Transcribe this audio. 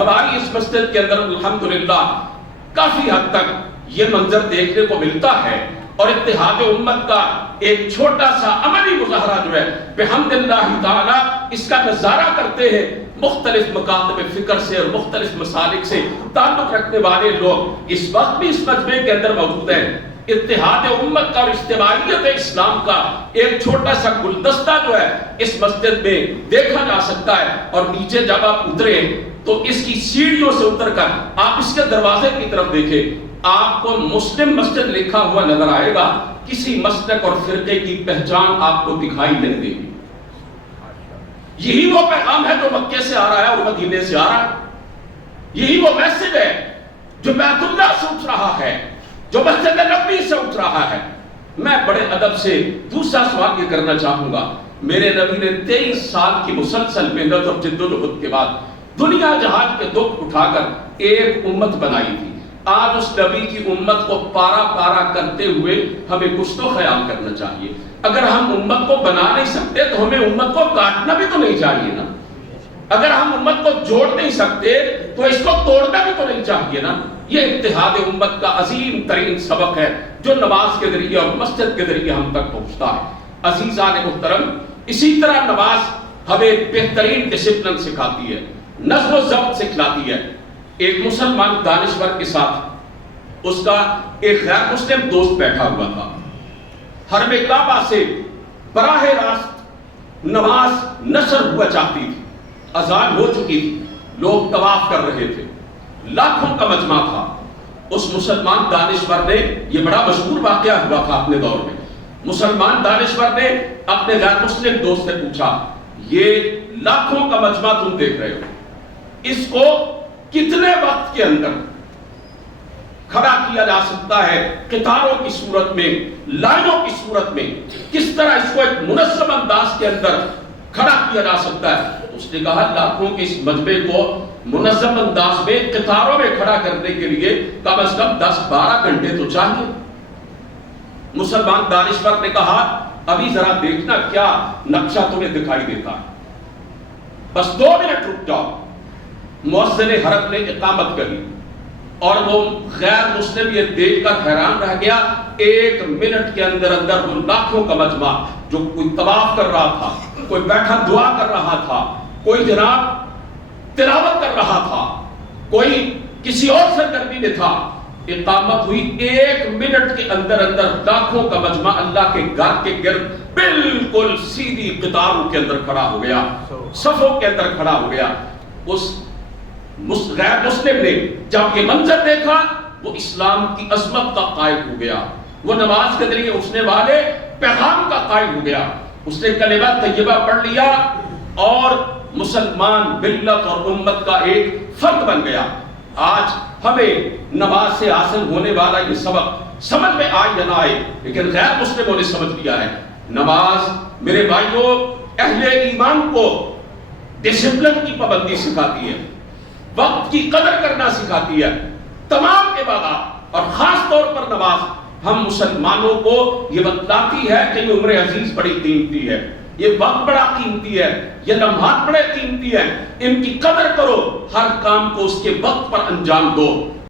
ہماری اس مسجد کے اندر الحمدللہ کافی حد تک یہ منظر دیکھنے کو ملتا ہے، اور اتحاد امت کا ایک چھوٹا سا عملی مظاہرہ جو ہے بحمد اللہ تعالی اس کا نظارہ کرتے ہیں مختلف مکاتب فکر سے اور مختلف مسالک سے تعلق رکھنے والے لوگ اس وقت بھی اس مجمع کے اندر موجود ہیں۔ اتحاد امت کا اور اجتماعیت اسلام کا ایک چھوٹا سا گلدستہ جو ہے اس مسجد میں دیکھا جا سکتا ہے، اور نیچے جب آپ اترے تو اس کی سیڑھیوں سے اتر کر آپ اس کے دروازے کی طرف دیکھیں، آپ کو مسلم مسجد لکھا ہوا نظر آئے گا، کسی مسلک اور فرقے کی پہچان آپ کو دکھائی نہیں دے گی۔ یہی وہ پیغام ہے جو مکے سے آ رہا ہے اور مدینے سے آ رہا ہے، یہی وہ میسج ہے جو بیت اللہ سے اٹھ رہا ہے، جو مسجد نبوی سے اٹھ رہا ہے۔ میں بڑے ادب سے دوسرا سوال یہ کرنا چاہوں گا، میرے نبی نے 23 سال کی مسلسل محنت اور جدوجہد کے بعد دنیا جہان کے دکھ اٹھا کر ایک امت بنائی تھی۔ آج اس نبی کی امت کو پارا پارا کرتے ہوئے ہمیں کچھ تو خیال کرنا چاہیے۔ اگر ہم امت کو بنا نہیں سکتے تو ہمیں امت کو کاٹنا بھی تو نہیں چاہیے نا۔ اگر ہم امت کو جوڑ نہیں سکتے تو اس کو توڑنا بھی تو نہیں چاہیے نا۔ یہ اتحاد امت کا عظیم ترین سبق ہے جو نماز کے ذریعے اور مسجد کے ذریعے ہم تک پہنچتا ہے۔ عزیزان محترم، اسی طرح نماز ہمیں بہترین ڈسپلن سکھاتی ہے، نظم و ضبط سکھلاتی ہے۔ ایک مسلمان دانشور کے ساتھ اس کا ایک غیر مسلم دوست بیٹھا ہوا تھا۔ حرم کعبہ سے براہ راست نماز نشر ہوا چاہتی تھی، اذان ہو چکی تھی، لوگ طواف کر رہے تھے، لاکھوں کا مجمع تھا۔ اس مسلمان دانشور نے، یہ بڑا مشہور واقعہ ہوا تھا اپنے دور میں، مسلمان دانشور نے اپنے غیر مسلم دوست سے پوچھا، یہ لاکھوں کا مجمع تم دیکھ رہے ہو، اس کو کتنے وقت کے اندر کھڑا کیا جا سکتا ہے، قطاروں کی صورت میں، لائنوں کی صورت میں، کس طرح اس کو ایک منظم انداز کے اندر کھڑا کیا جا سکتا ہے؟ اس نے کہا لاکھوں کے اس مجمع کو منظم انداز میں قطاروں میں کھڑا کرنے کے لیے کم از کم 10-12 گھنٹے تو چاہیے۔ مسلمان دانشور نے کہا ابھی ذرا دیکھنا کیا نقشہ تمہیں دکھائی دیتا ہے، بس 2 منٹ رک جاؤ۔ مؤذن حرم نے اقامت کری اور وہ غیر مسلم یہ دیکھ کر حیران رہ گیا، 1 منٹ کے اندر اندر وہ لاکھوں کا مجمع جو کوئی طواف کر رہا تھا، کوئی بیٹھا دعا کر رہا تھا، کوئی جناب تلاوت کر رہا تھا، کوئی کسی اور سرگرمی میں تھا، اقامت ہوئی 1 منٹ کے اندر اندر لاکھوں کا مجمع اللہ کے گھر کے گرد بالکل سیدھی قطاروں کے اندر کھڑا ہو گیا، صفوں کے اندر کھڑا ہو گیا۔ اس غیر مسلم نے جب یہ منظر دیکھا وہ اسلام کی عظمت کا قائل ہو گیا، وہ نماز کے ذریعے اٹھنے والے پیغام کا قائل ہو گیا، اس نے کلمہ طیبہ پڑھ لیا اور مسلمان ملت اور امت کا ایک فرد بن گیا۔ آج ہمیں نماز سے حاصل ہونے والا یہ سبق سمجھ میں آئے یا نہ آئے، لیکن غیر مسلموں نے سمجھ لیا ہے۔ نماز میرے بھائیوں اہل ایمان کو ڈسپلن کی پابندی سکھاتی ہے، وقت کی قدر کرنا سکھاتی ہے۔ تمام عبادات اور خاص طور پر نماز ہم مسلمانوں کو یہ بتلاتی ہے کہ یہ عمر عزیز بڑی قیمتی ہے، یہ وقت بڑا قیمتی ہے، یہ لمحات بڑے قیمتی ہیں، ان کی قدر کرو، ہر کام کو اس کے وقت پر انجام دو۔